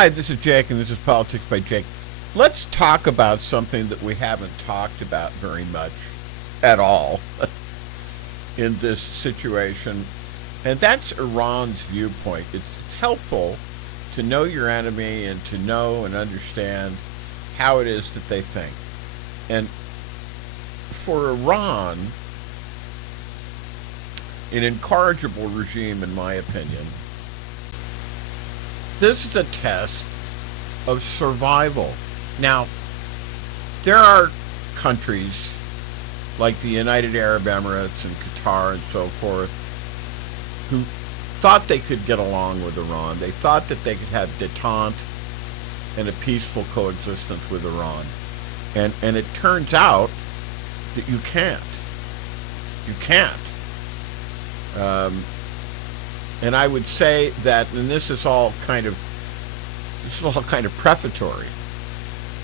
Hi, this is Jake, and this is Politics by Jake. Let's talk about something that we haven't talked about very much at all in this situation, and that's Iran's viewpoint. It's helpful to know your enemy and to know and understand how it is that they think. And for Iran, an incorrigible regime, in my opinion, this is a test of survival. Now, there are countries like the United Arab Emirates and Qatar and so forth who thought they could get along with Iran. They thought that they could have detente and a peaceful coexistence with Iran. And it turns out that you can't. You can't. And I would say that, and this is all kind of prefatory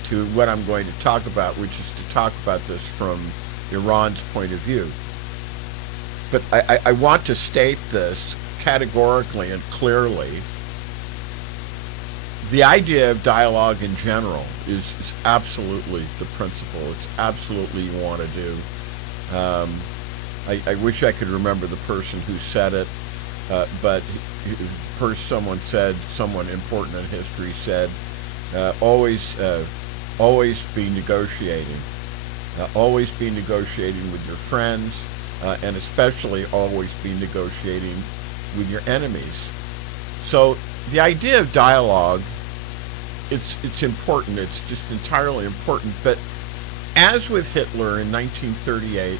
to what I'm going to talk about, which is to talk about this from Iran's point of view. But I want to state this categorically and clearly. The idea of dialogue in general is absolutely the principle. It's absolutely you want to do. I wish I could remember the person who said it. But first someone important in history said, always be negotiating. Always be negotiating with your friends, and especially always be negotiating with your enemies. So the idea of dialogue, it's important. It's just entirely important. But as with Hitler in 1938,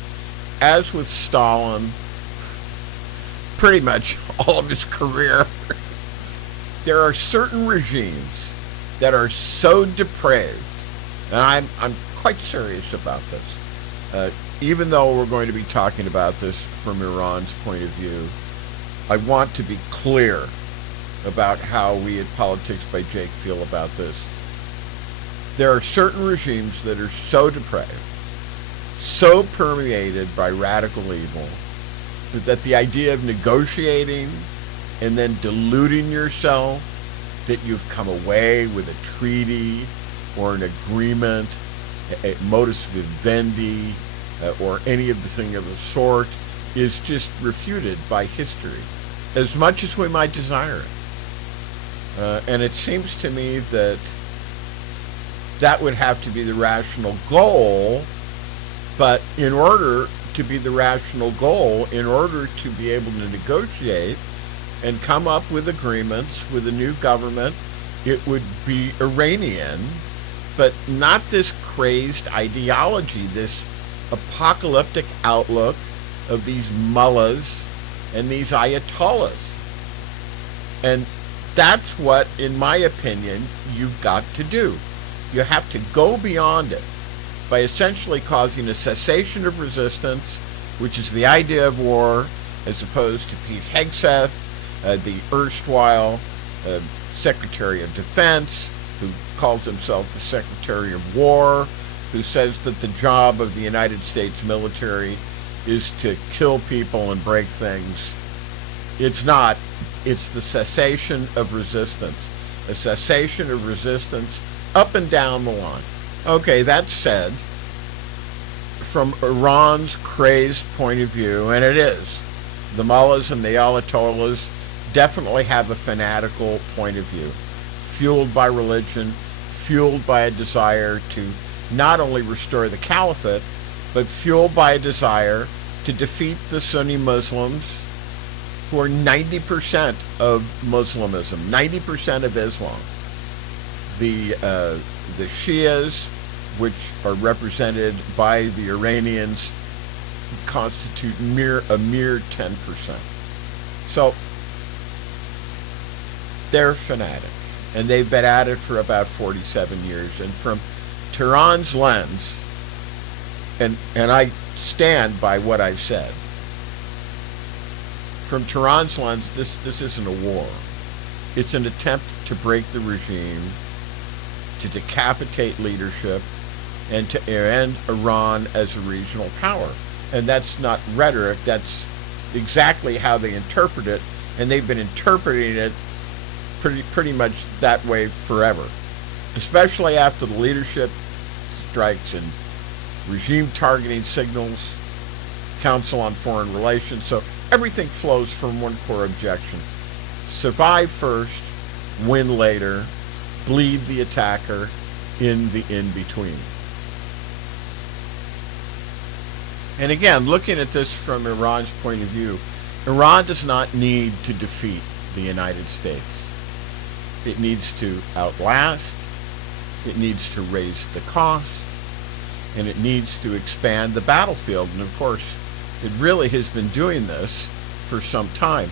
as with Stalin, pretty much all of his career, there are certain regimes that are so depraved, and I'm quite serious about this. Even though we're going to be talking about this from Iran's point of view, I want to be clear about how we at Politics by Jake feel about this. There are certain regimes that are so depraved, so permeated by radical evil, that the idea of negotiating and then deluding yourself that you've come away with a treaty or an agreement, a modus vivendi, or any of the thing of the sort is just refuted by history, as much as we might desire it. And it seems to me that that would have to be the rational goal, but in order to be the rational goal, in order to be able to negotiate and come up with agreements with a new government, it would be Iranian, but not this crazed ideology, this apocalyptic outlook of these mullahs and these ayatollahs. And that's what, in my opinion, you've got to do. You have to go beyond it by essentially causing a cessation of resistance, which is the idea of war, as opposed to Pete Hegseth, the erstwhile Secretary of Defense, who calls himself the Secretary of War, who says that the job of the United States military is to kill people and break things. It's not. It's the cessation of resistance. A cessation of resistance up and down the line. Okay, that said, from Iran's crazed point of view, and it is, the mullahs and the ayatollahs definitely have a fanatical point of view, fueled by religion, fueled by a desire to not only restore the caliphate, but fueled by a desire to defeat the Sunni Muslims, who are 90% of Muslimism, 90% of Islam. The Shias, which are represented by the Iranians, constitute a mere 10%. So they're fanatic, and they've been at it for about 47 years. And from Tehran's lens, and I stand by what I've said, from Tehran's lens, this isn't a war. It's an attempt to break the regime, to decapitate leadership, and to end Iran as a regional power. And that's not rhetoric, that's exactly how they interpret it, and they've been interpreting it pretty much that way forever, especially after the leadership strikes and regime targeting signals, Council on Foreign Relations. So everything flows from one core objection: survive first, win later, bleed the attacker in the in-between. And again, looking at this from Iran's point of view, Iran does not need to defeat the United States. It needs to outlast, it needs to raise the cost, and it needs to expand the battlefield. And of course, it really has been doing this for some time.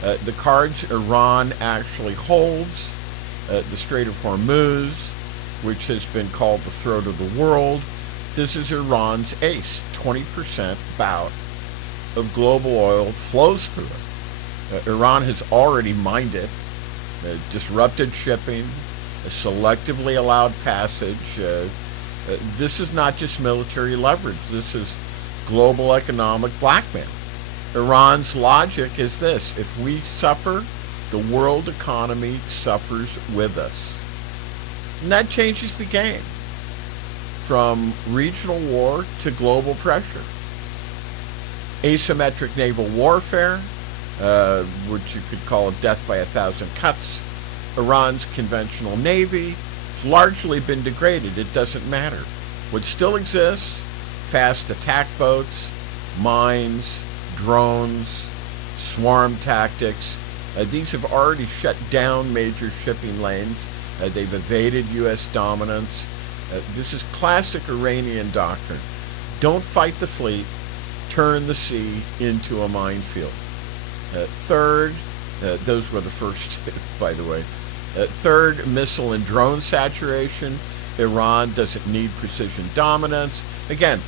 The cards Iran actually holds, the Strait of Hormuz, which has been called the throat of the world, this is Iran's ace. 20% about of global oil flows through it. Iran has already mined it, disrupted shipping, selectively allowed passage. This is not just military leverage. This is global economic blackmail. Iran's logic is this: if we suffer, the world economy suffers with us. And that changes the game from regional war to global pressure. Asymmetric naval warfare, which you could call a death by 1,000 cuts. Iran's conventional navy has largely been degraded. It doesn't matter. What still exists: fast attack boats, mines, drones, swarm tactics. These have already shut down major shipping lanes. They've evaded U.S. dominance. This is classic Iranian doctrine. Don't fight the fleet, turn the sea into a minefield. Third, those were the first, by the way. Third, missile and drone saturation. Iran doesn't need precision dominance. Again,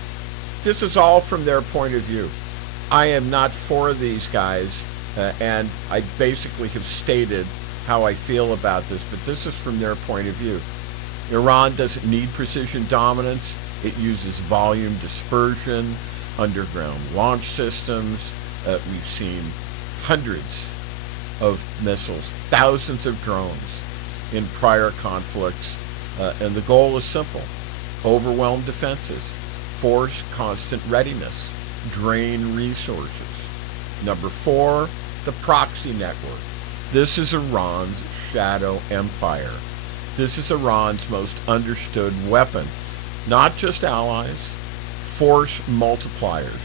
this is all from their point of view. I am not for these guys, and I basically have stated how I feel about this, but this is from their point of view. Iran doesn't need precision dominance. It uses volume dispersion, underground launch systems. We've seen hundreds of missiles, thousands of drones in prior conflicts. And the goal is simple: overwhelm defenses, force constant readiness, drain resources. Number 4, the proxy network. This is Iran's shadow empire. This is Iran's most understood weapon. Not just allies, force multipliers.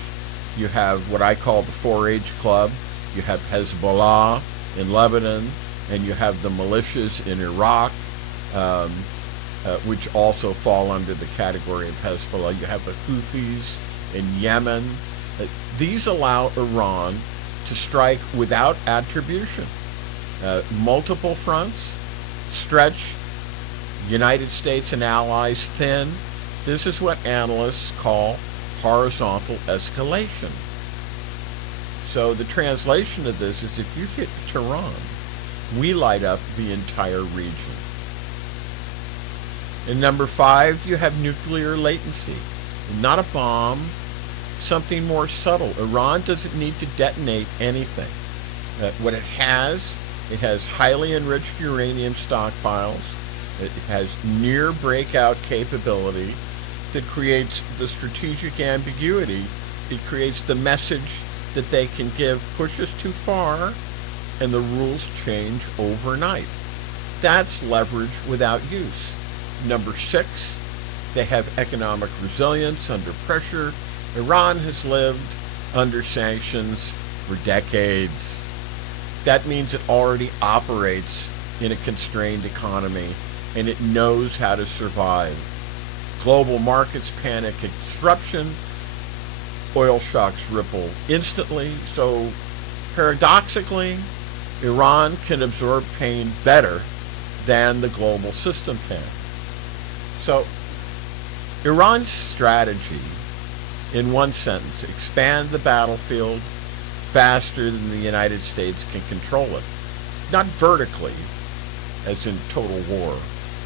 You have what I call the 4-H Club. You have Hezbollah in Lebanon, and you have the militias in Iraq, which also fall under the category of Hezbollah. You have the Houthis in Yemen. These allow Iran to strike without attribution. Multiple fronts, stretch United States and allies thin. This is what analysts call horizontal escalation. So the translation of this is: if you hit Tehran, we light up the entire region. And number 5, you have nuclear latency. Not a bomb, something more subtle. Iran doesn't need to detonate anything. What it has highly enriched uranium stockpiles. It has near breakout capability that creates the strategic ambiguity. It creates the message that they can give: push us too far, and the rules change overnight. That's leverage without use. Number 6, they have economic resilience under pressure. Iran has lived under sanctions for decades. That means it already operates in a constrained economy, and it knows how to survive. Global markets panic at disruption. Oil shocks ripple instantly. So paradoxically, Iran can absorb pain better than the global system can. So Iran's strategy, in one sentence: expand the battlefield faster than the United States can control it. Not vertically, as in total war,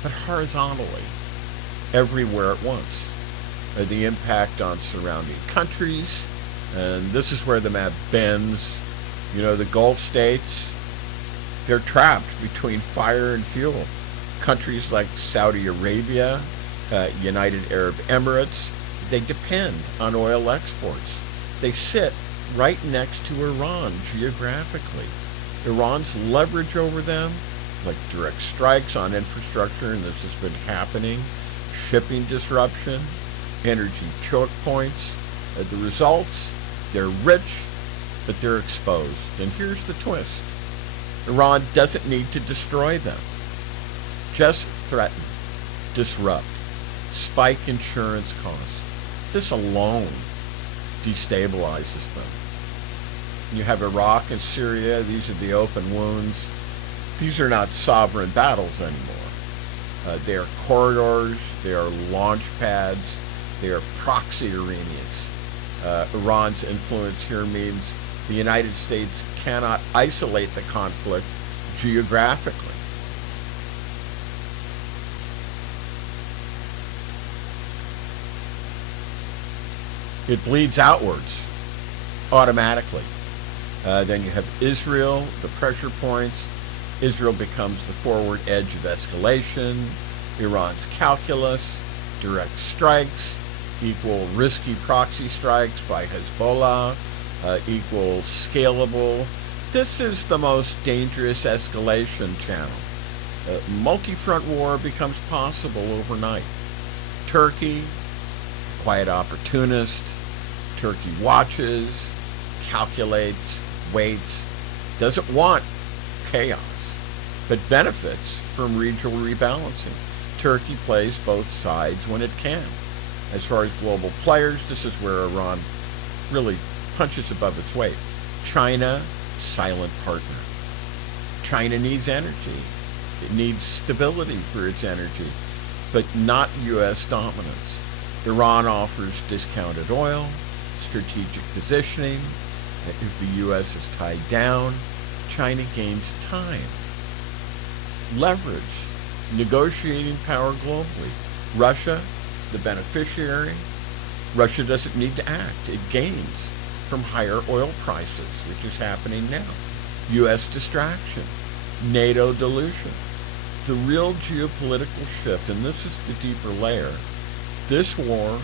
but horizontally, everywhere at once. The impact on surrounding countries, and this is where the map bends. You know, the Gulf states, They're trapped between fire and fuel. Countries like Saudi Arabia, United Arab Emirates, they depend on oil exports. They sit right next to Iran geographically. Iran's leverage over them, like direct strikes on infrastructure, and this has been happening, shipping disruption, energy choke points. The results, they're rich, but they're exposed. And here's the twist. Iran doesn't need to destroy them. Just threaten, disrupt, spike insurance costs. This alone destabilizes them. You have Iraq and Syria. These are the open wounds. These are not sovereign battles anymore. They are corridors. They are launch pads. They are proxy arenas. Iran's influence here means the United States cannot isolate the conflict geographically. It bleeds outwards automatically. Then you have Israel, the pressure points. Israel becomes the forward edge of escalation. Iran's calculus, direct strikes equal risky proxy strikes by Hezbollah, equal scalable. This is the most dangerous escalation channel. Multi-front war becomes possible overnight. Turkey, quiet opportunist. Turkey watches, calculates, waits, doesn't want chaos, but benefits from regional rebalancing. Turkey plays both sides when it can. As far as global players, this is where Iran really punches above its weight. China, silent partner. China needs energy. It needs stability for its energy, but not U.S. dominance. Iran offers discounted oil, strategic positioning. If the U.S. is tied down, China gains time. Leverage, negotiating power globally. Russia, the beneficiary. Russia doesn't need to act. It gains from higher oil prices, which is happening now. U.S. distraction, NATO dilution. The real geopolitical shift, and this is the deeper layer, this war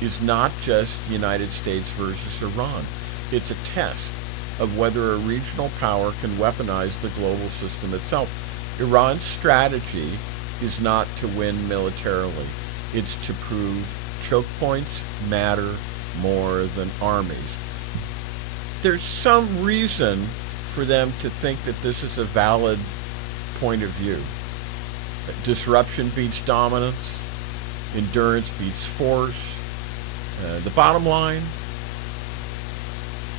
is not just United States versus Iran. It's a test of whether a regional power can weaponize the global system itself. Iran's strategy is not to win militarily. It's to prove choke points matter more than armies. There's some reason for them to think that this is a valid point of view. Disruption beats dominance. Endurance beats force. The bottom line,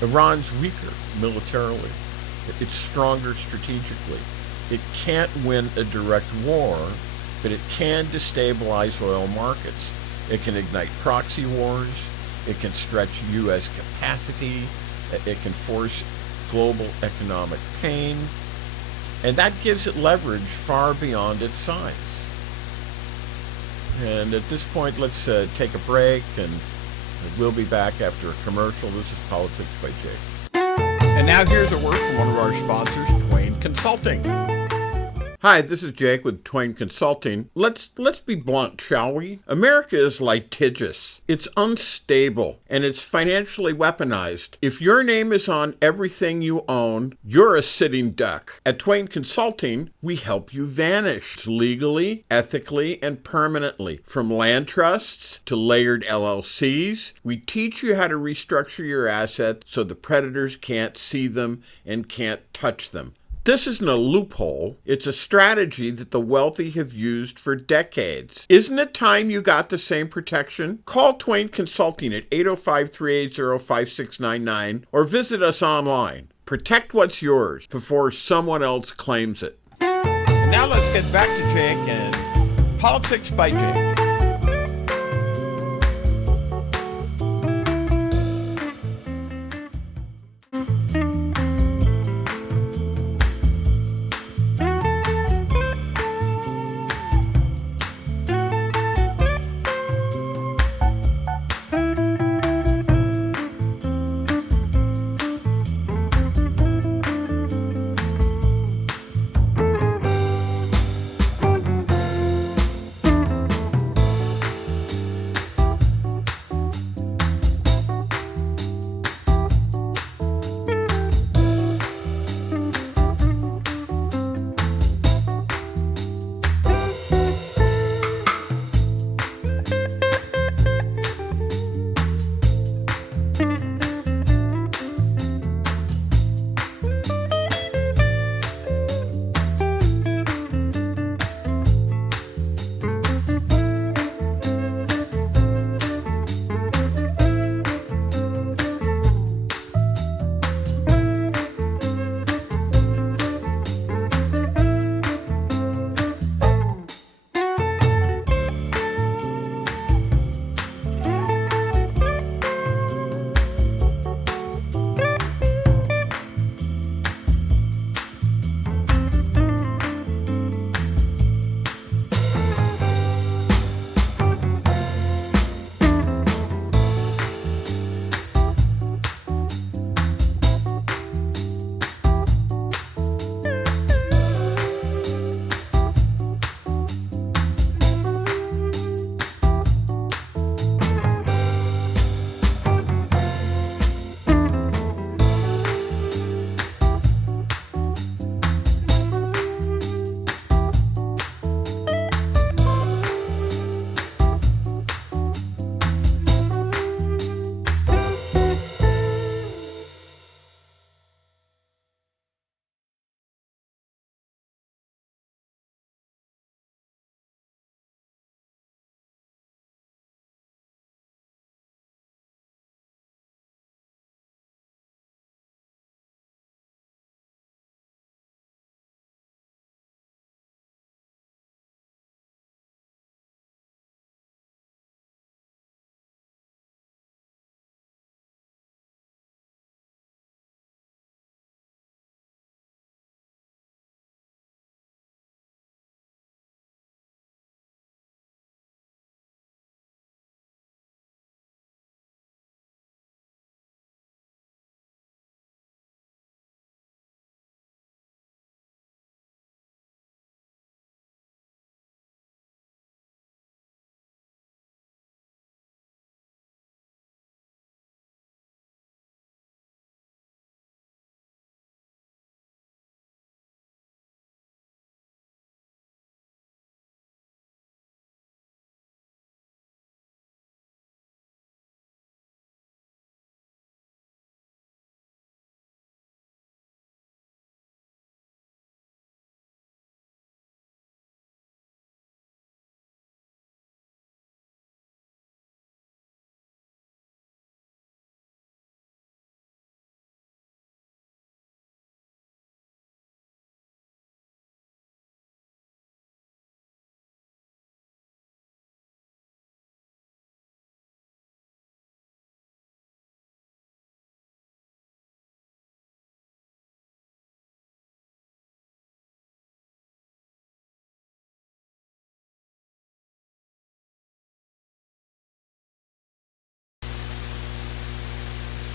Iran's weaker militarily. It's stronger strategically. It can't win a direct war, but it can destabilize oil markets. It can ignite proxy wars. It can stretch U.S. capacity. It can force global economic pain. And that gives it leverage far beyond its size. And at this point, let's take a break, and we'll be back after a commercial. This is Politics by Jake. And now here's a word from one of our sponsors, Twain Consulting. Hi, this is Jake with Twain Consulting. Let's be blunt, shall we? America is litigious. It's unstable, and it's financially weaponized. If your name is on everything you own, you're a sitting duck. At Twain Consulting, we help you vanish legally, ethically, and permanently. From land trusts to layered LLCs, we teach you how to restructure your assets so the predators can't see them and can't touch them. This isn't a loophole. It's a strategy that the wealthy have used for decades. Isn't it time you got the same protection? Call Twain Consulting at 805-380-5699 or visit us online. Protect what's yours before someone else claims it. And now let's get back to Jake and Politics by Jake.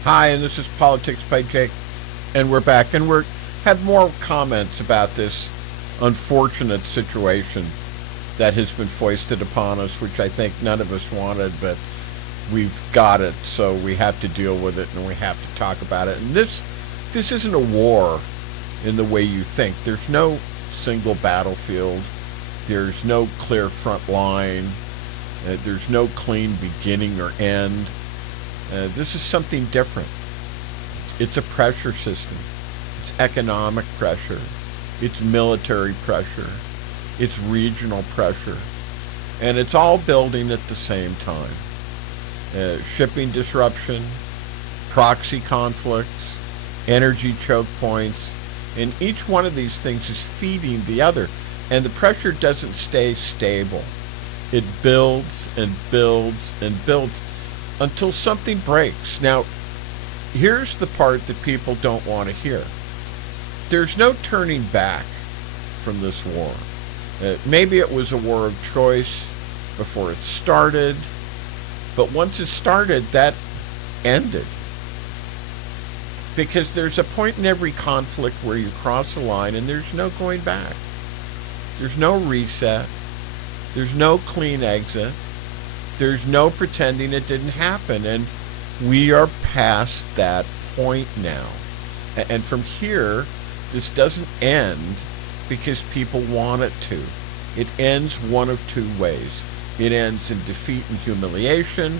Hi, and this is Politics by Jake, and we're back, and we're have more comments about this unfortunate situation that has been foisted upon us, which I think none of us wanted, but we've got it, so we have to deal with it, and we have to talk about it. And this isn't a war in the way you think. There's no single battlefield. There's no clear front line. There's no clean beginning or end. This is something different. It's a pressure system. It's economic pressure. It's military pressure. It's regional pressure. And it's all building at the same time. Shipping disruption, proxy conflicts, energy choke points, and each one of these things is feeding the other. And the pressure doesn't stay stable. It builds and builds and builds until something breaks. Now, here's the part that people don't want to hear. There's no turning back from this war. Maybe it was a war of choice before it started, but once it started, that ended. Because there's a point in every conflict where you cross a line and there's no going back. There's no reset. There's no clean exit. There's no pretending it didn't happen. And we are past that point now. And from here, this doesn't end because people want it to. It ends one of two ways. It ends in defeat and humiliation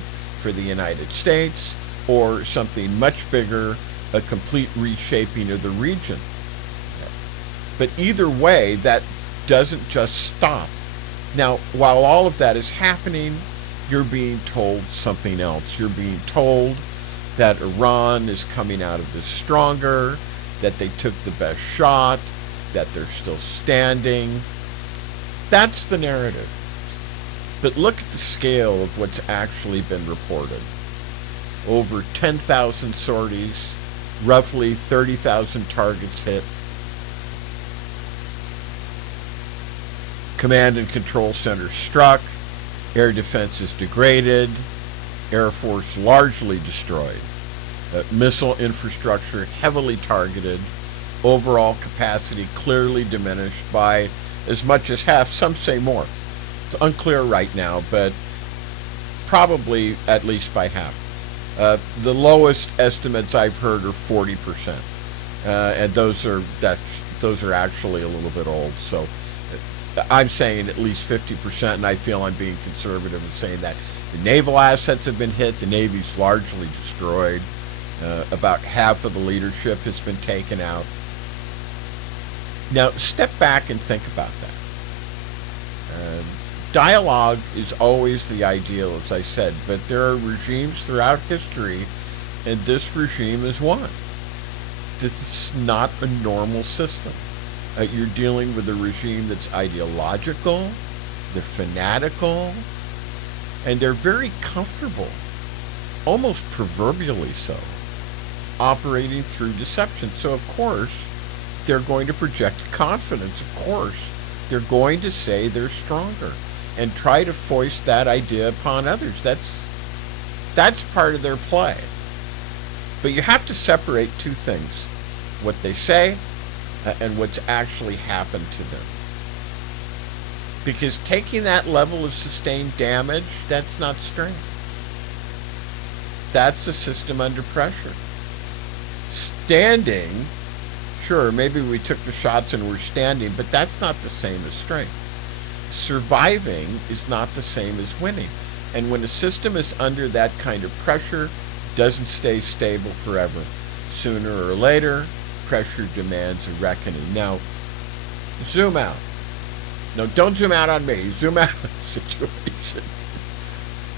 for the United States, or something much bigger, a complete reshaping of the region. But either way, that doesn't just stop. Now, while all of that is happening, you're being told something else. You're being told that Iran is coming out of this stronger, that they took the best shot, that they're still standing. That's the narrative. But look at the scale of what's actually been reported. Over 10,000 sorties, roughly 30,000 targets hit. Command and control center struck. Air defenses degraded. Air Force largely destroyed. Missile infrastructure heavily targeted. Overall capacity clearly diminished by as much as half. Some say more. It's unclear right now, but probably at least by half. The lowest estimates I've heard are 40%, and those are actually a little bit old. So I'm saying at least 50%, and I feel I'm being conservative in saying that. The naval assets have been hit. The Navy's largely destroyed. About half of the leadership has been taken out. Now, step back and think about that. Dialogue is always the ideal, as I said, but there are regimes throughout history, and this regime is one. This is not a normal system. You're dealing with a regime that's ideological, they're fanatical, and they're very comfortable, almost proverbially so, operating through deception. So, of course, they're going to project confidence. Of course, they're going to say they're stronger and try to foist that idea upon others. That's part of their play. But you have to separate two things: what they say and what's actually happened to them. Because taking that level of sustained damage, that's not strength. That's a system under pressure. Standing, sure, maybe we took the shots and we're standing, but that's not the same as strength. Surviving is not the same as winning. And when a system is under that kind of pressure, it doesn't stay stable forever. Sooner or later, pressure demands a reckoning. Now, zoom out. No, don't zoom out on me. Zoom out on the situation.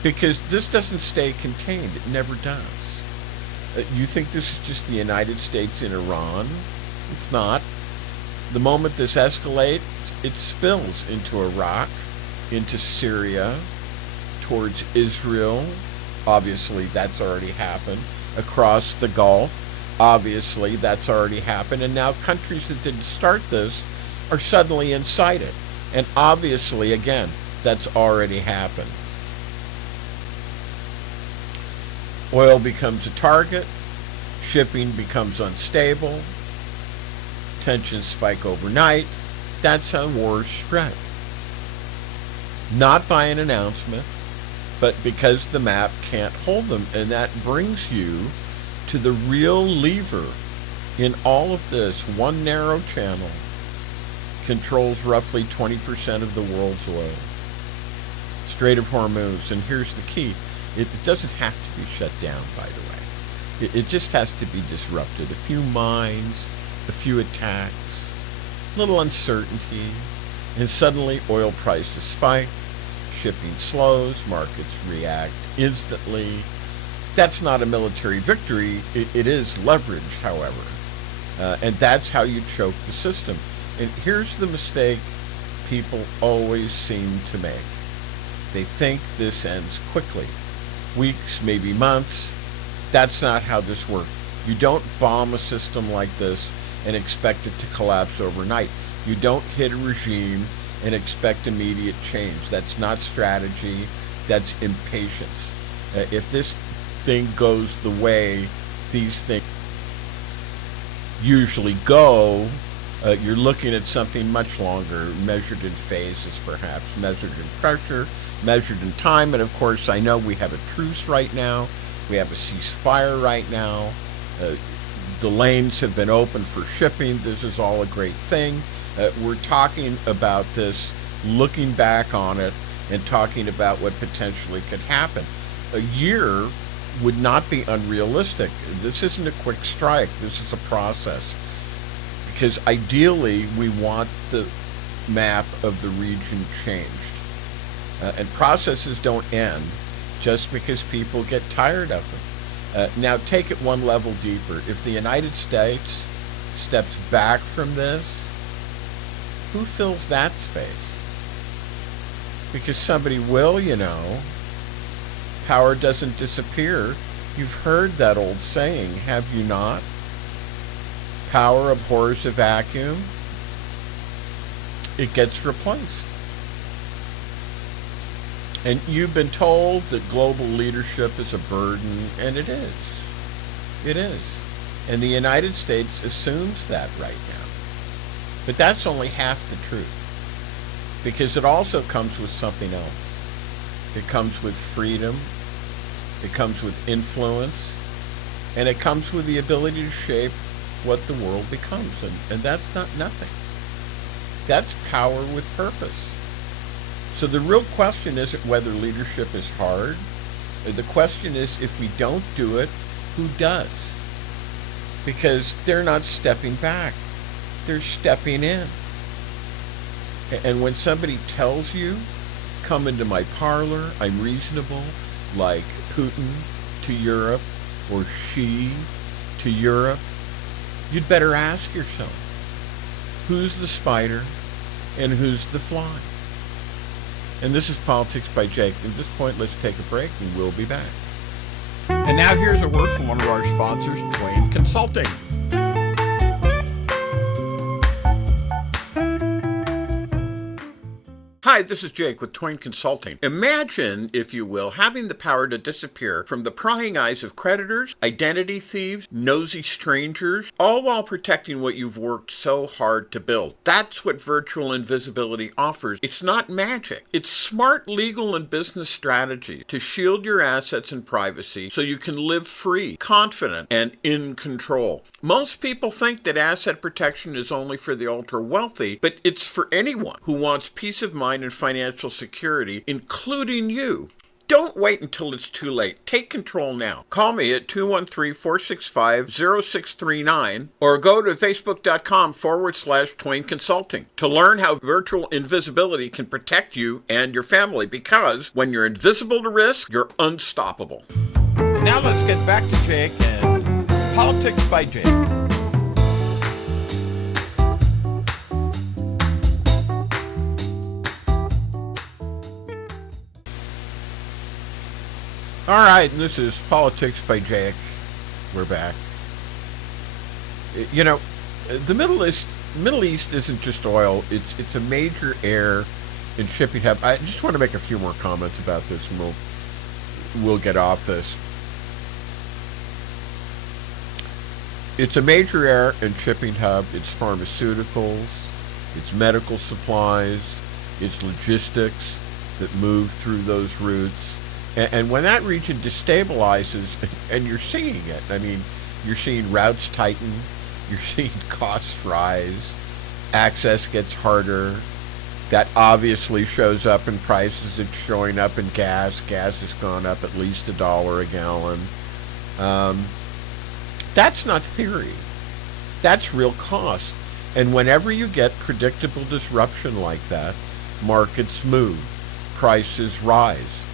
Because this doesn't stay contained. It never does. You think this is just the United States in Iran? It's not. The moment this escalates, it spills into Iraq, into Syria, towards Israel. Obviously, that's already happened. Across the Gulf. Obviously, that's already happened. And now countries that didn't start this are suddenly inside it. And obviously, again, that's already happened. Oil becomes a target. Shipping becomes unstable. Tensions spike overnight. That's how wars spread. Not by an announcement, but because the map can't hold them. And that brings you to the real lever in all of this. One narrow channel controls roughly 20% of the world's oil. Strait of Hormuz. And here's the key. It doesn't have to be shut down, by the way. It just has to be disrupted. A few mines, a few attacks, little uncertainty, and suddenly oil prices spike, shipping slows, markets react instantly. That's not a military victory. It is leverage, however. And that's how you choke the system. And here's the mistake people always seem to make. They think this ends quickly. Weeks, maybe months. That's not how this works. You don't bomb a system like this and expect it to collapse overnight. You don't hit a regime and expect immediate change. That's not strategy. That's impatience. If this thing goes the way these things usually go, you're looking at something much longer, measured in phases perhaps, measured in pressure, measured in time. And of course, I know we have a truce right now. We have a ceasefire right now. The lanes have been open for shipping. This is all a great thing. We're talking about this, looking back on it, and talking about what potentially could happen. A year would not be unrealistic. This isn't a quick strike. This is a process. Because ideally, we want the map of the region changed. And processes don't end just because people get tired of them. Now, take it one level deeper. If the United States steps back from this, who fills that space? Because somebody will, you know. Power doesn't disappear. You've heard that old saying, have you not? Power abhors a vacuum. It gets replaced. And you've been told that global leadership is a burden, and it is. It is. And the United States assumes that right now. But that's only half the truth. Because it also comes with something else. It comes with freedom. It comes with influence. And it comes with the ability to shape what the world becomes. And that's not nothing. That's power with purpose. So the real question isn't whether leadership is hard. The question is, if we don't do it, who does? Because they're not stepping back. They're stepping in. And when somebody tells you, come into my parlor, I'm reasonable, like Putin to Europe or Xi to Europe, you'd better ask yourself, who's the spider and who's the fly? And this is Politics by Jake. At this point, let's take a break, and we'll be back. And now here's a word from one of our sponsors, Twain Consulting. Hi, this is Jake with Twain Consulting. Imagine, if you will, having the power to disappear from the prying eyes of creditors, identity thieves, nosy strangers, all while protecting what you've worked so hard to build. That's what virtual invisibility offers. It's not magic. It's smart legal and business strategy to shield your assets and privacy so you can live free, confident, and in control. Most people think that asset protection is only for the ultra-wealthy, but it's for anyone who wants peace of mind and financial security, including you. Don't wait until it's too late. Take control now. Call me at 213-465-0639 or go to facebook.com/Twain Consulting to learn how virtual invisibility can protect you and your family, because when you're invisible to risk, you're unstoppable. Now let's get back to Jake and Politics by Jake. All right, and this is Politics by Jake. We're back. You know, the Middle East isn't just oil. It's a major air and shipping hub. I just want to make a few more comments about this, and we'll get off this. It's a major air and shipping hub. It's pharmaceuticals, it's medical supplies, it's logistics that move through those routes. And when that region destabilizes, and you're seeing it, I mean, you're seeing routes tighten, you're seeing costs rise, access gets harder. That obviously shows up in prices. It's showing up in gas. Gas has gone up at least $1 a gallon. That's not theory. That's real cost. And whenever you get predictable disruption like that, markets move, prices rise.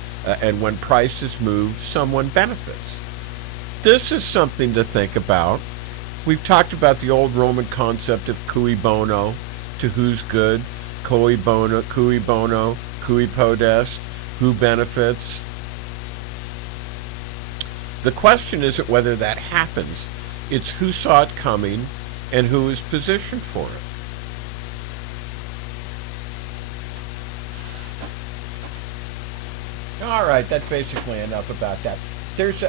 And when prices move, someone benefits. This is something to think about. We've talked about the old Roman concept of cui bono, to who's good, cui bono, cui podest, who benefits. The question isn't whether that happens, it's who saw it coming and who is positioned for it. All right, that's basically enough about that.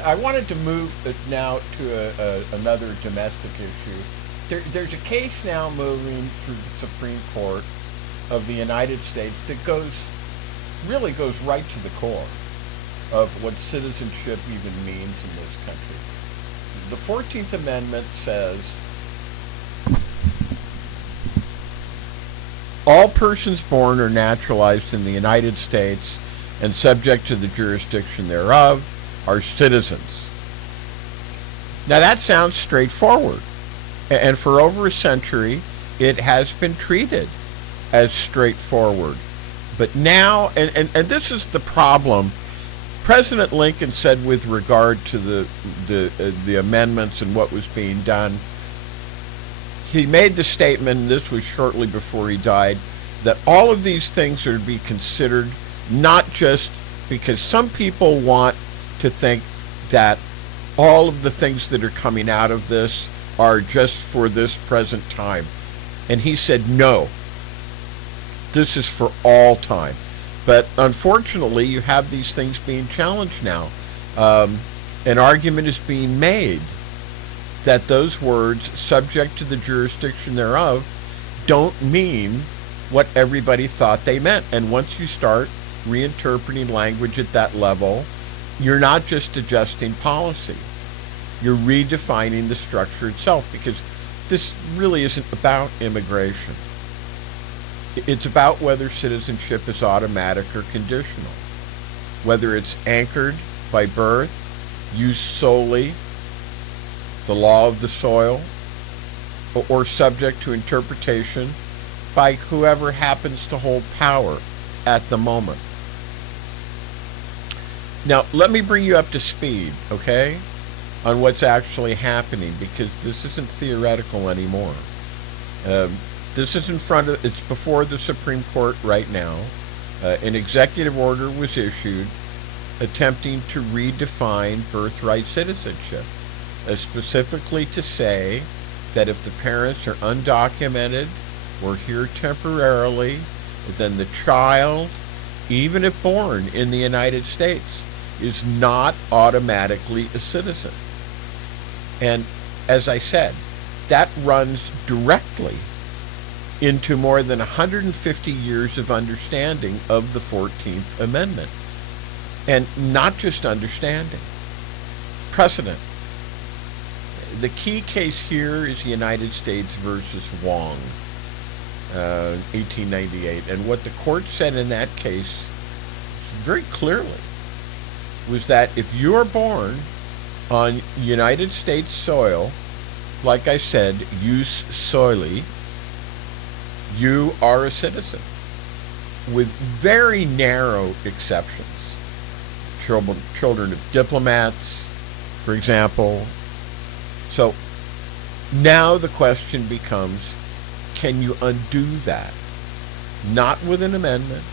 I wanted to move now to another domestic issue. There's a case now moving through the Supreme Court of the United States that really goes right to the core of what citizenship even means in this country. The 14th Amendment says, all persons born or naturalized in the United States and subject to the jurisdiction thereof are citizens. Now that sounds straightforward, and for over a century it has been treated as straightforward. But now, and this is the problem, President Lincoln said with regard to the amendments and what was being done, he made the statement, and this was shortly before he died, that all of these things are to be considered not just because some people want to think that all of the things that are coming out of this are just for this present time. And he said, no, this is for all time. But unfortunately, you have these things being challenged now. An argument is being made that those words, subject to the jurisdiction thereof, don't mean what everybody thought they meant. And once you start reinterpreting language at that level, you're not just adjusting policy. You're redefining the structure itself, because this really isn't about immigration. It's about whether citizenship is automatic or conditional, whether it's anchored by birth, used solely, the law of the soil, or subject to interpretation by whoever happens to hold power at the moment. Now, let me bring you up to speed, okay, on what's actually happening, because this isn't theoretical anymore. This is it's before the Supreme Court right now. An executive order was issued attempting to redefine birthright citizenship, specifically to say that if the parents are undocumented or here temporarily, then the child, even if born in the United States, is not automatically a citizen. And as I said, that runs directly into more than 150 years of understanding of the 14th Amendment. And not just understanding, precedent. The key case here is the United States versus Wong, 1898. And what the court said in that case very clearly was that if you are born on United States soil, like I said, jus soli, you are a citizen, with very narrow exceptions. Children of diplomats, for example. So now the question becomes, can you undo that? Not with an amendment,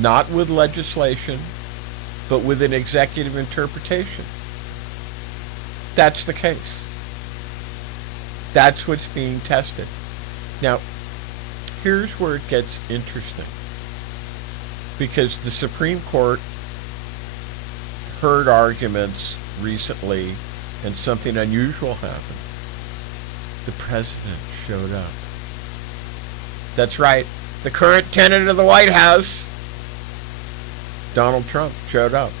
not with legislation, but with an executive interpretation. That's the case. That's what's being tested. Now, here's where it gets interesting, because the Supreme Court heard arguments recently and something unusual happened. The president showed up. That's right. The current tenant of the White House, Donald Trump, showed up,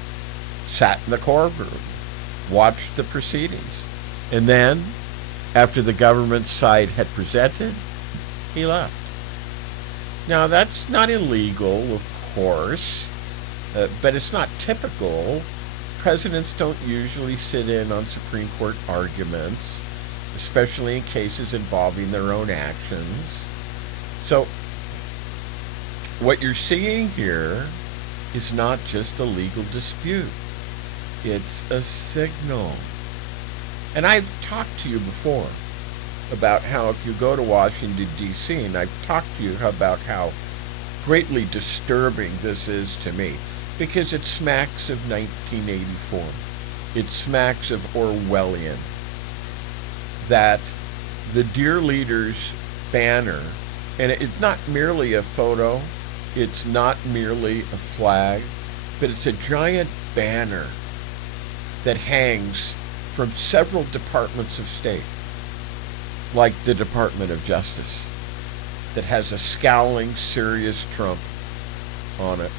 sat in the courtroom, watched the proceedings, and then, after the government side had presented, he left. Now, that's not illegal, of course, but it's not typical. Presidents don't usually sit in on Supreme Court arguments, especially in cases involving their own actions. So, what you're seeing here is not just a legal dispute. It's a signal. And I've talked to you before about how if you go to Washington, D.C., and I've talked to you about how greatly disturbing this is to me, because it smacks of 1984. It smacks of Orwellian. That the Dear Leaders banner, and it's not merely a photo, it's not merely a flag, but it's a giant banner that hangs from several departments of state, like the Department of Justice, that has a scowling, serious Trump on it.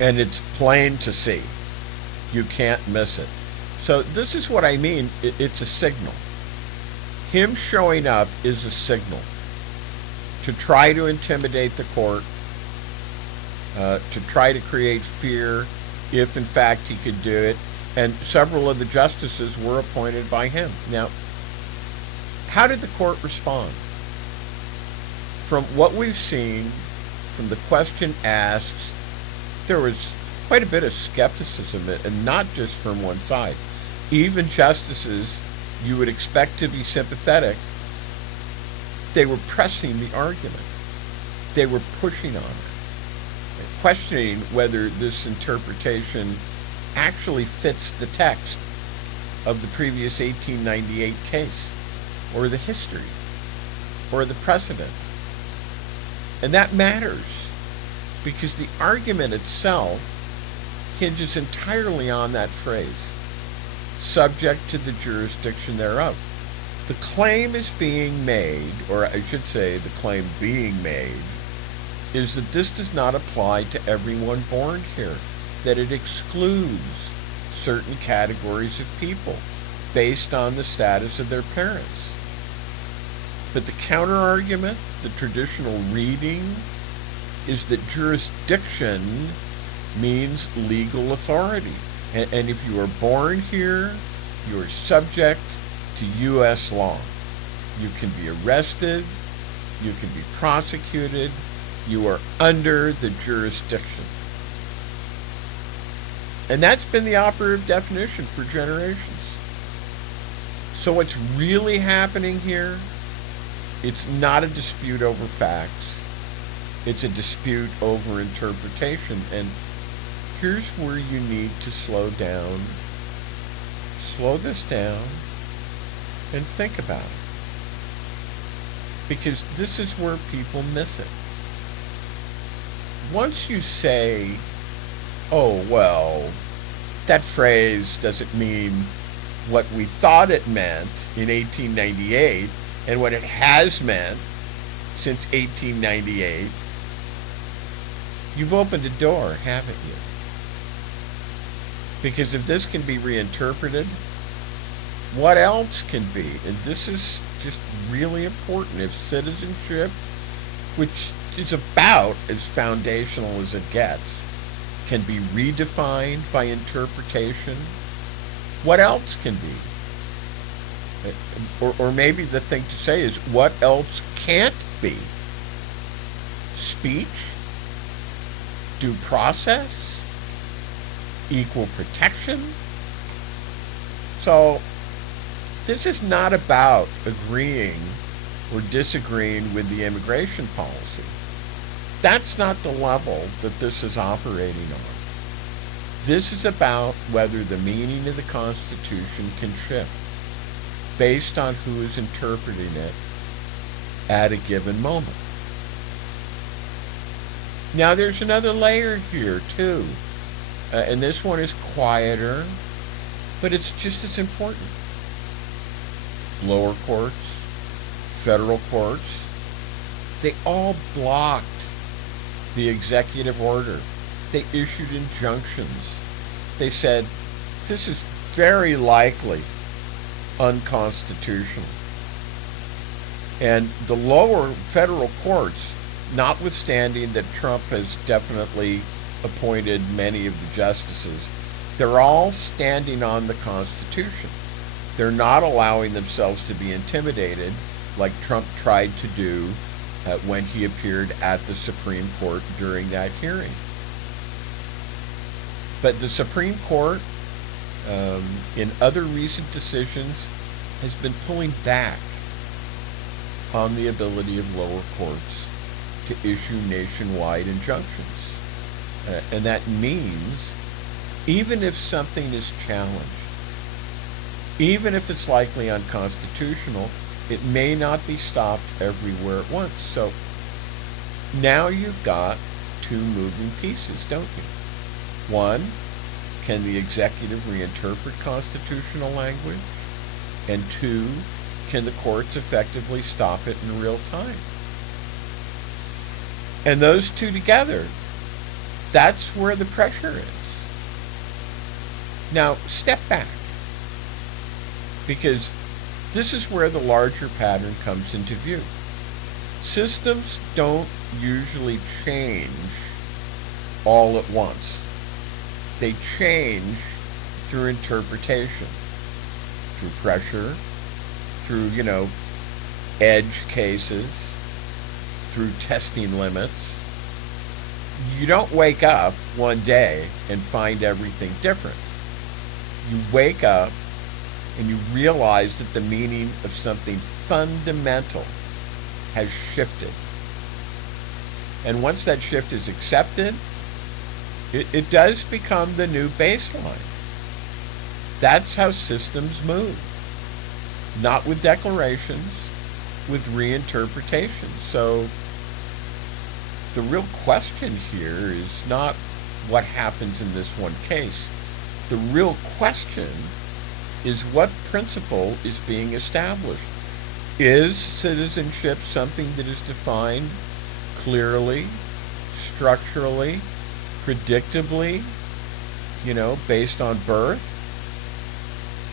And it's plain to see. You can't miss it. So this is what I mean. It's a signal. Him showing up is a signal to try to intimidate the court, to try to create fear if in fact he could do it. And several of the justices were appointed by him. Now, how did the court respond? From what we've seen, from the question asked, there was quite a bit of skepticism, and not just from one side. Even justices you would expect to be sympathetic, they were pressing the argument. They were pushing on it, questioning whether this interpretation actually fits the text of the previous 1898 case, or the history, or the precedent. And that matters, because the argument itself hinges entirely on that phrase, subject to the jurisdiction thereof. The claim is being made, or I should say the claim being made, is that this does not apply to everyone born here, that it excludes certain categories of people based on the status of their parents. But the counter-argument, the traditional reading, is that jurisdiction means legal authority. And if you are born here, you are subject to U.S. law. You can be arrested, you can be prosecuted, you are under the jurisdiction. And that's been the operative definition for generations. So what's really happening here, it's not a dispute over facts. It's a dispute over interpretation. And here's where you need to slow down. Slow this down and think about it. Because this is where people miss it. Once you say, oh, well, that phrase doesn't mean what we thought it meant in 1898 and what it has meant since 1898, you've opened a door, haven't you? Because if this can be reinterpreted, what else can be? And this is just really important. If citizenship, which is about as foundational as it gets, can be redefined by interpretation, what else can be? Or maybe the thing to say is, what else can't be? Speech? Due process? Equal protection? So, this is not about agreeing or disagreeing with the immigration policy. That's not the level that this is operating on. This is about whether the meaning of the Constitution can shift based on who is interpreting it at a given moment. Now there's another layer here too, and this one is quieter, but it's just as important. lower courts, federal courts, they all blocked the executive order. They issued injunctions. They said, this is very likely unconstitutional. And the lower federal courts, notwithstanding that Trump has definitely appointed many of the justices, they're all standing on the Constitution. They're not allowing themselves to be intimidated like Trump tried to do when he appeared at the Supreme Court during that hearing. But the Supreme Court, in other recent decisions, has been pulling back on the ability of lower courts to issue nationwide injunctions. And that means, even if something is challenged, even if it's likely unconstitutional, it may not be stopped everywhere at once. So now you've got two moving pieces, don't you? One, can the executive reinterpret constitutional language? And two, can the courts effectively stop it in real time? And those two together, that's where the pressure is. Now, step back, because this is where the larger pattern comes into view. Systems don't usually change all at once. They change through interpretation, through pressure, through, edge cases, through testing limits. You don't wake up one day and find everything different. You wake up and you realize that the meaning of something fundamental has shifted. And once that shift is accepted, it does become the new baseline. That's how systems move. Not with declarations, with reinterpretation. So the real question here is not what happens in this one case. The real question is what principle is being established. Is citizenship something that is defined clearly, structurally, predictably, based on birth?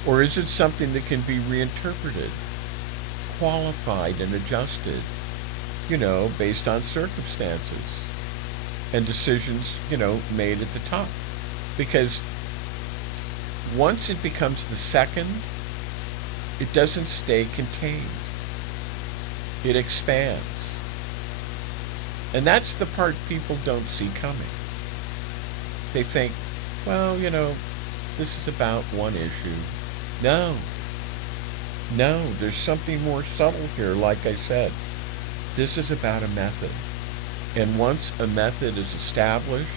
Or is it something that can be reinterpreted, qualified and adjusted, based on circumstances and decisions, made at the top? Because once it becomes the second, it doesn't stay contained. It expands. And that's the part people don't see coming. They think, well, this is about one issue. No, there's something more subtle here, like I said. This is about a method. And once a method is established,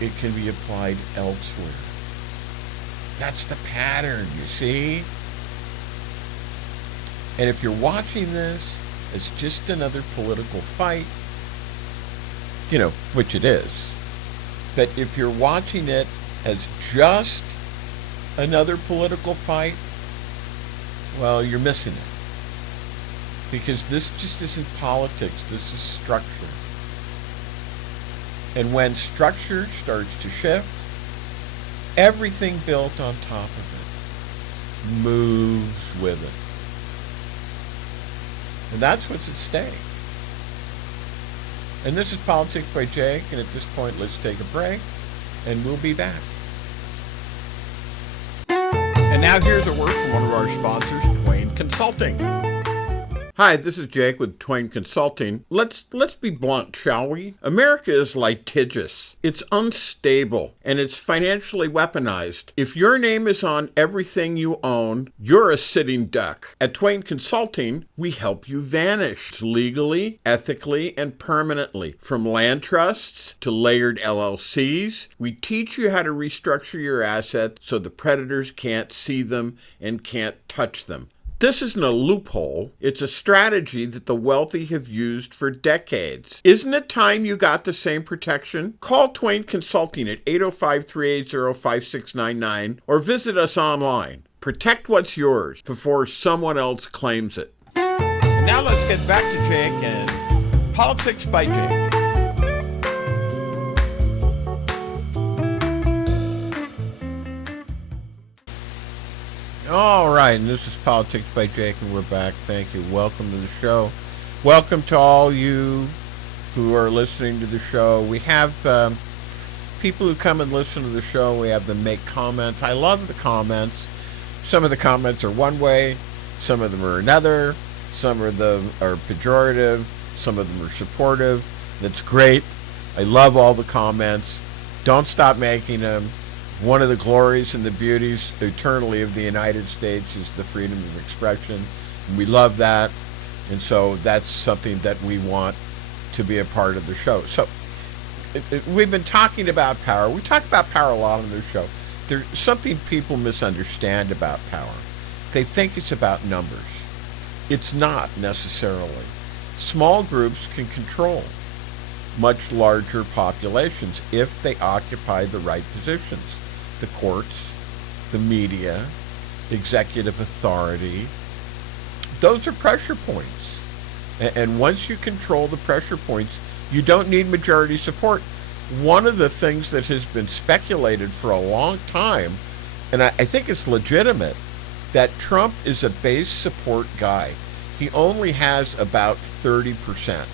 it can be applied elsewhere. That's the pattern, you see? And if you're watching this as just another political fight, which it is, but if you're watching it as just another political fight, well, you're missing it. Because this just isn't politics, this is structure. And when structure starts to shift, everything built on top of it moves with it. And that's what's at stake. And this is Politics by Jake, and at this point, let's take a break, and we'll be back. And now here's a word from one of our sponsors, Twain Consulting. Hi, this is Jake with Twain Consulting. Let's be blunt, shall we? America is litigious. It's unstable, and it's financially weaponized. If your name is on everything you own, you're a sitting duck. At Twain Consulting, we help you vanish legally, ethically, and permanently. From land trusts to layered LLCs, we teach you how to restructure your assets so the predators can't see them and can't touch them. This isn't a loophole. It's a strategy that the wealthy have used for decades. Isn't it time you got the same protection? Call Twain Consulting at 805-380-5699 or visit us online. Protect what's yours before someone else claims it. And now let's get back to Jake and Politics by Jake. All right, and this is Politics by Jake, and we're back. Thank you. Welcome to the show. Welcome to all you who are listening to the show. We have people who come and listen to the show. We have them make comments. I love the comments. Some of the comments are one way, some of them are another, some of them are pejorative, some of them are supportive. That's great. I love all the comments. Don't stop making them. One of the glories and the beauties eternally of the United States is the freedom of expression. And we love that. And so that's something that we want to be a part of the show. So we've been talking about power. We talk about power a lot on this show. There's something people misunderstand about power. They think it's about numbers. It's not necessarily. Small groups can control much larger populations if they occupy the right positions. The courts, the media, executive authority, those are pressure points. And once you control the pressure points, you don't need majority support. One of the things that has been speculated for a long time, and I think it's legitimate, that Trump is a base support guy. He only has about 30%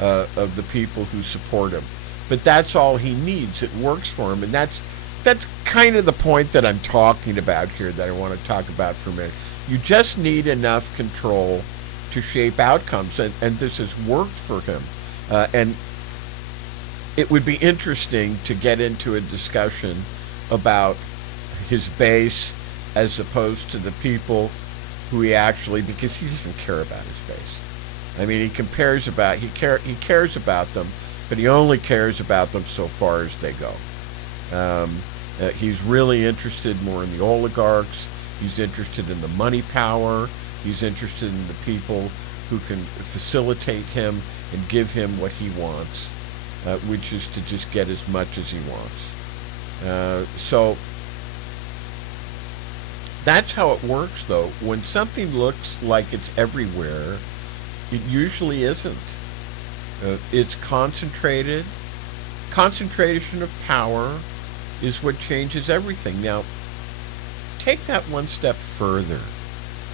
of the people who support him. But that's all he needs. It works for him. And that's kind of the point that I'm talking about here, that I want to talk about for a minute. You just need enough control to shape outcomes, and this has worked for him. And it would be interesting to get into a discussion about his base as opposed to the people who he actually, because he doesn't care about his base. I mean, he cares about them, but he only cares about them so far as they go. He's really interested more in the oligarchs. He's interested in the money power. He's interested in the people who can facilitate him and give him what he wants, which is to just get as much as he wants. So that's how it works, though. When something looks like it's everywhere, it usually isn't. It's concentrated. Concentration of power is what changes everything. Now, take that one step further,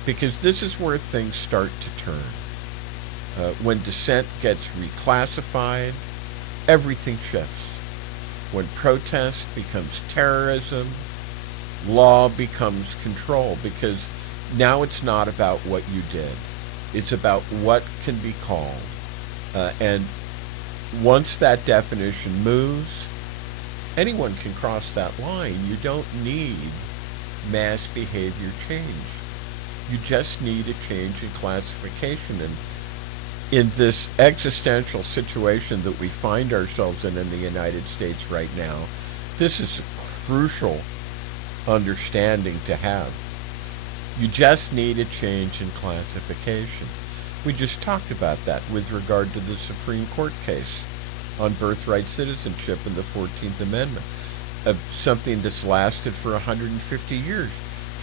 because this is where things start to turn. When dissent gets reclassified, everything shifts. When protest becomes terrorism, law becomes control, because now it's not about what you did. It's about what can be called. And once that definition moves, anyone can cross that line. You don't need mass behavior change. You just need a change in classification. And in this existential situation that we find ourselves in the United States right now, this is a crucial understanding to have. You just need a change in classification. We just talked about that with regard to the Supreme Court case on birthright citizenship and the 14th Amendment, of something that's lasted for 150 years,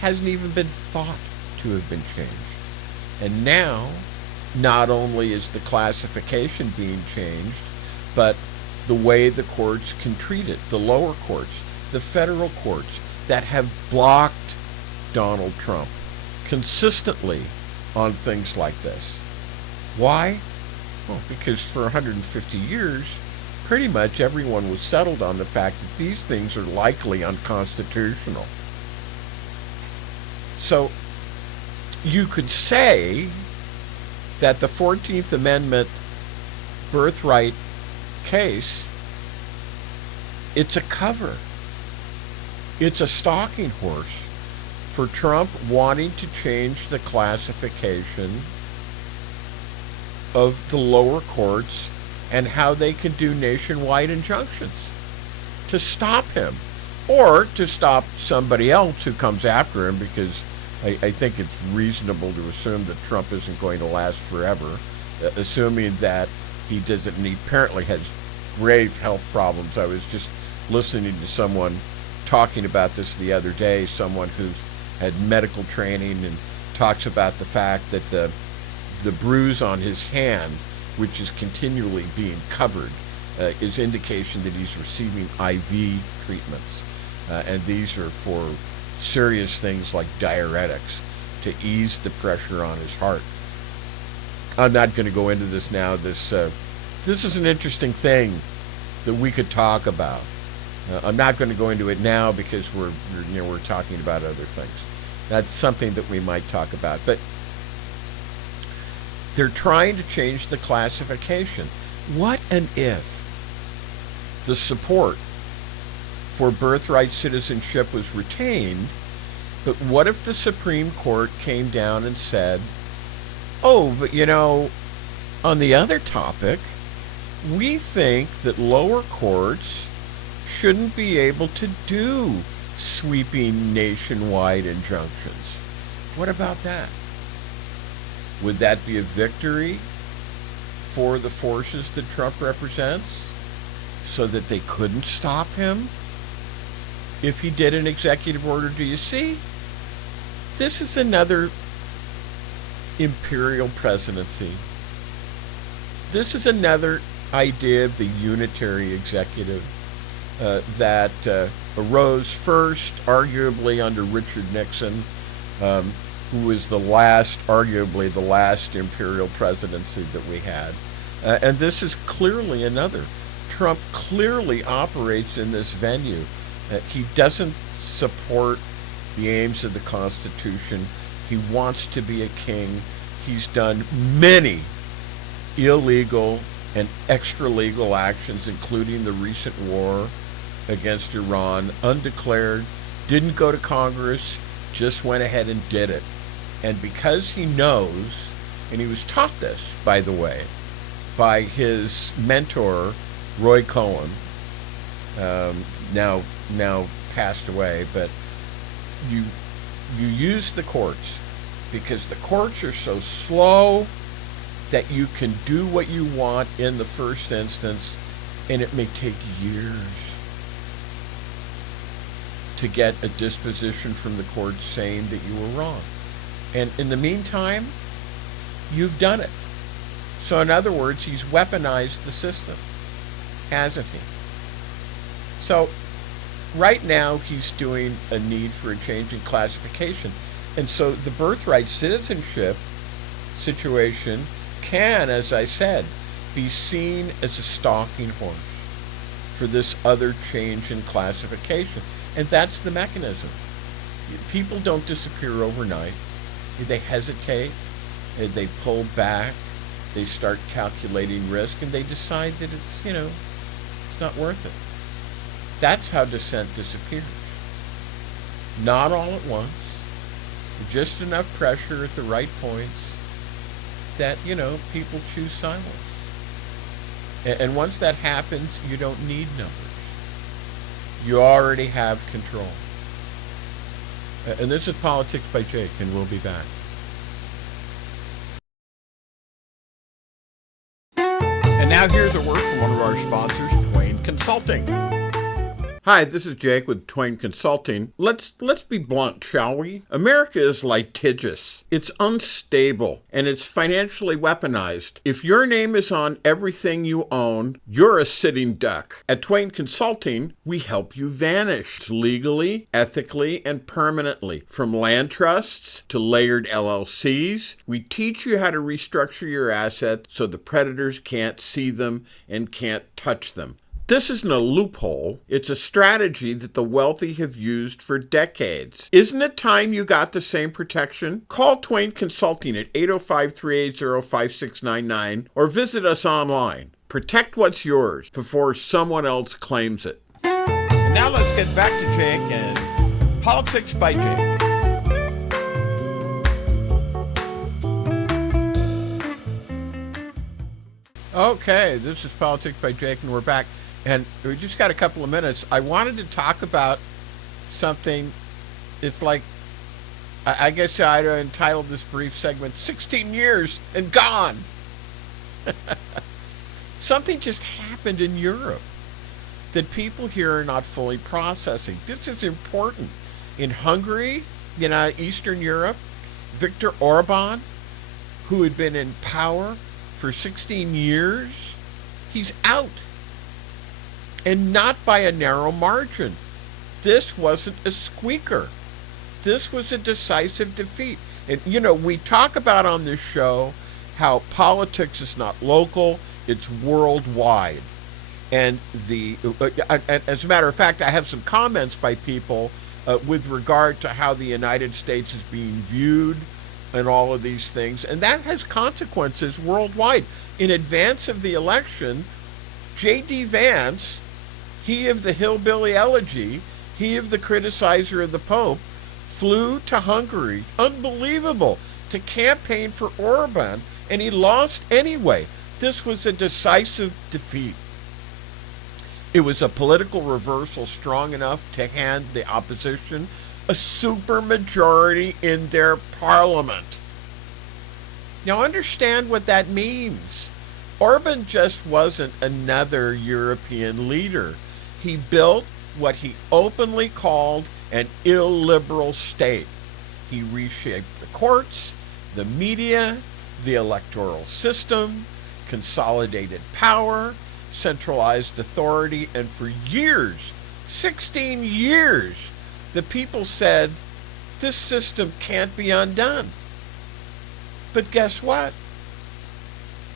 hasn't even been thought to have been changed. And now, not only is the classification being changed, but the way the courts can treat it, the lower courts, the federal courts that have blocked Donald Trump consistently on things like this. Why? Well, because for 150 years, pretty much everyone was settled on the fact that these things are likely unconstitutional. So you could say that the 14th Amendment birthright case, it's a cover. It's a stalking horse for Trump wanting to change the classification of the lower courts and how they can do nationwide injunctions to stop him, or to stop somebody else who comes after him, because I think it's reasonable to assume that Trump isn't going to last forever, assuming that he doesn't, and he apparently has grave health problems. I was just listening to someone talking about this the other day, someone who's had medical training, and talks about the fact that the bruise on his hand, which is continually being covered, is indication that he's receiving IV treatments. And these are for serious things like diuretics to ease the pressure on his heart. I'm not going to go into this now. This is an interesting thing that we could talk about. I'm not going to go into it now because we're talking about other things. That's something that we might talk about. But they're trying to change the classification. What and if the support for birthright citizenship was retained, but what if the Supreme Court came down and said, oh, but on the other topic, we think that lower courts shouldn't be able to do sweeping nationwide injunctions. What about that? Would that be a victory for the forces that Trump represents, so that they couldn't stop him if he did an executive order? Do you see? This is another imperial presidency. This is another idea of the unitary executive that arose first, arguably, under Richard Nixon, who was arguably the last imperial presidency that we had. And this is clearly another. Trump clearly operates in this venue. He doesn't support the aims of the Constitution. He wants to be a king. He's done many illegal and extra-legal actions, including the recent war against Iran, undeclared, didn't go to Congress, just went ahead and did it. And because he knows, and he was taught this, by the way, by his mentor, Roy Cohn, now passed away, but you use the courts because the courts are so slow that you can do what you want in the first instance, and it may take years to get a disposition from the court saying that you were wrong. And in the meantime, you've done it. So in other words, he's weaponized the system, hasn't he? So right now he's doing a need for a change in classification. And so the birthright citizenship situation can, as I said, be seen as a stalking horse for this other change in classification. And that's the mechanism. People don't disappear overnight. They hesitate, they pull back, they start calculating risk, and they decide that it's not worth it. That's how dissent disappears. Not all at once, just enough pressure at the right points that, people choose silence. And once that happens, you don't need numbers. You already have control. And this is Politics by Jake, and we'll be back. And now here's a word from one of our sponsors, Twain Consulting. Hi, this is Jake with Twain Consulting. Let's be blunt, shall we? America is litigious. It's unstable, and it's financially weaponized. If your name is on everything you own, you're a sitting duck. At Twain Consulting, we help you vanish legally, ethically, and permanently. From land trusts to layered LLCs, we teach you how to restructure your assets so the predators can't see them and can't touch them. This isn't a loophole. It's a strategy that the wealthy have used for decades. Isn't it time you got the same protection? Call Twain Consulting at 805-380-5699 or visit us online. Protect what's yours before someone else claims it. And now let's get back to Jake and Politics by Jake. Okay, this is Politics by Jake, and we're back. And we just got a couple of minutes. I wanted to talk about something. It's like, I guess I'd entitled this brief segment, 16 years and gone. Something just happened in Europe that people here are not fully processing. This is important. In Hungary, Eastern Europe, Viktor Orban, who had been in power for 16 years, he's out. And not by a narrow margin. This wasn't a squeaker. This was a decisive defeat. And, we talk about on this show how politics is not local, it's worldwide. And as a matter of fact, I have some comments by people with regard to how the United States is being viewed and all of these things. And that has consequences worldwide. In advance of the election, J.D. Vance, he of the hillbilly elegy, he of the criticizer of the Pope, flew to Hungary, unbelievable, to campaign for Orban, and he lost anyway. This was a decisive defeat. It was a political reversal strong enough to hand the opposition a supermajority in their parliament. Now understand what that means. Orban just wasn't another European leader. He built what he openly called an illiberal state. He reshaped the courts, the media, the electoral system, consolidated power, centralized authority, and for years, 16 years, the people said, this system can't be undone. But guess what?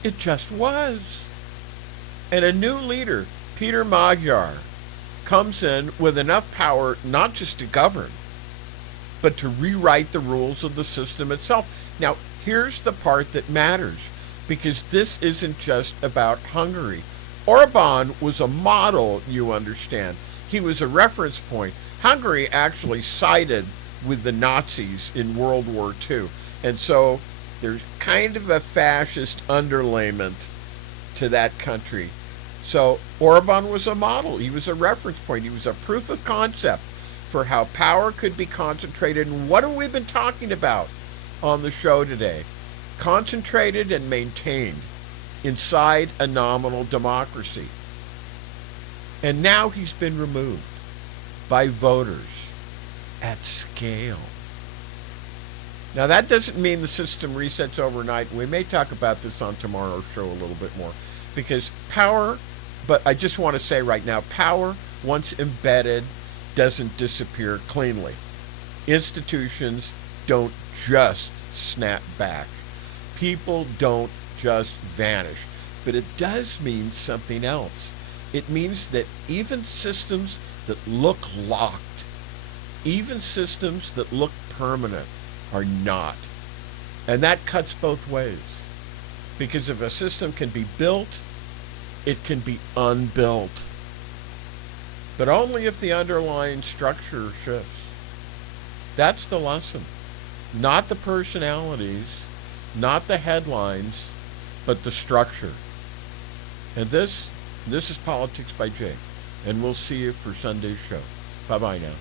It just was. And a new leader, Peter Magyar, comes in with enough power not just to govern, but to rewrite the rules of the system itself. Now, here's the part that matters, because this isn't just about Hungary. Orban was a model, you understand. He was a reference point. Hungary actually sided with the Nazis in World War II. And so there's kind of a fascist underlayment to that country. So Orban was a model. He was a reference point. He was a proof of concept for how power could be concentrated. And what have we been talking about on the show today? Concentrated and maintained inside a nominal democracy. And now he's been removed by voters at scale. Now that doesn't mean the system resets overnight. We may talk about this on tomorrow's show a little bit more, because power, but I just want to say right now, power, once embedded, doesn't disappear cleanly. Institutions don't just snap back. People don't just vanish. But it does mean something else. It means that even systems that look locked, even systems that look permanent, are not. And that cuts both ways. Because if a system can be built, it can be unbuilt. But only if the underlying structure shifts. That's the lesson. Not the personalities, not the headlines, but the structure. And this is Politics by Jay. And we'll see you for Sunday's show. Bye-bye now.